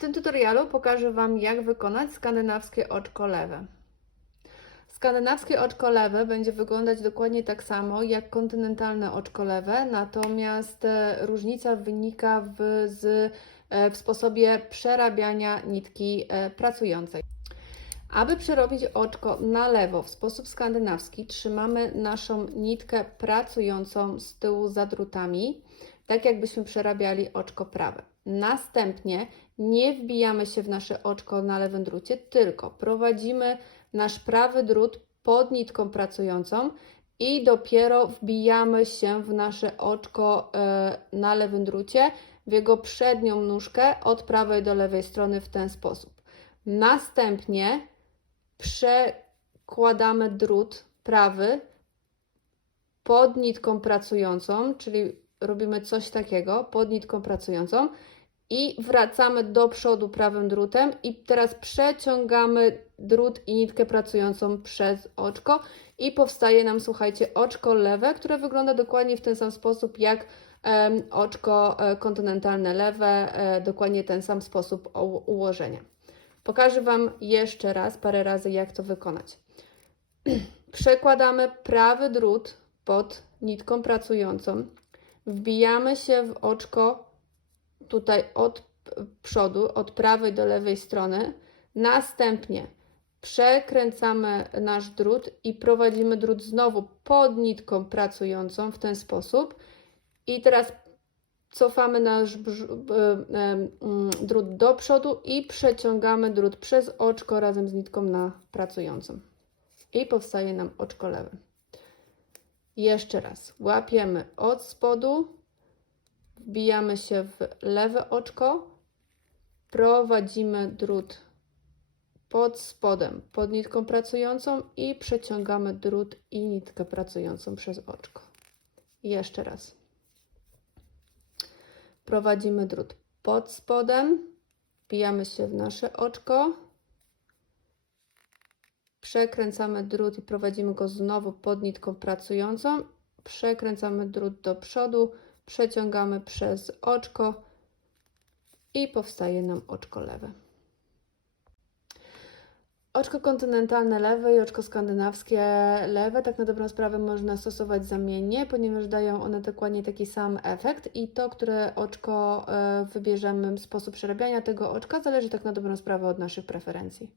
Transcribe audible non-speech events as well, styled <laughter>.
W tym tutorialu pokażę Wam, jak wykonać skandynawskie oczko lewe. Skandynawskie oczko lewe będzie wyglądać dokładnie tak samo jak kontynentalne oczko lewe, natomiast e, różnica wynika w, z, e, w sposobie przerabiania nitki e, pracującej. Aby przerobić oczko na lewo w sposób skandynawski, trzymamy naszą nitkę pracującą z tyłu za drutami, tak jakbyśmy przerabiali oczko prawe. Następnie nie wbijamy się w nasze oczko na lewym drucie, tylko prowadzimy nasz prawy drut pod nitką pracującą i dopiero wbijamy się w nasze oczko e, na lewym drucie, w jego przednią nóżkę od prawej do lewej strony w ten sposób. Następnie przekładamy drut prawy pod nitką pracującą, czyli robimy coś takiego pod nitką pracującą i wracamy do przodu prawym drutem i teraz przeciągamy drut i nitkę pracującą przez oczko i powstaje nam, słuchajcie, oczko lewe, które wygląda dokładnie w ten sam sposób jak em, oczko e, kontynentalne lewe, e, dokładnie ten sam sposób ułożenia. Pokażę Wam jeszcze raz, parę razy, jak to wykonać. <clears throat> Przekładamy prawy drut pod nitką pracującą, wbijamy się w oczko tutaj od przodu, od prawej do lewej strony. Następnie przekręcamy nasz drut i prowadzimy drut znowu pod nitką pracującą w ten sposób. I teraz cofamy nasz e, mm, drut do przodu i przeciągamy drut przez oczko razem z nitką na pracującą. I powstaje nam oczko lewe. Jeszcze raz. Łapiemy od spodu, wbijamy się w lewe oczko, prowadzimy drut pod spodem, pod nitką pracującą i przeciągamy drut i nitkę pracującą przez oczko. Jeszcze raz. Prowadzimy drut pod spodem, wbijamy się w nasze oczko, przekręcamy drut i prowadzimy go znowu pod nitką pracującą, przekręcamy drut do przodu, przeciągamy przez oczko i powstaje nam oczko lewe. Oczko kontynentalne lewe i oczko skandynawskie lewe tak na dobrą sprawę można stosować zamiennie, ponieważ dają one dokładnie taki sam efekt i to, które oczko e, wybierzemy, sposób przerabiania tego oczka zależy tak na dobrą sprawę od naszych preferencji.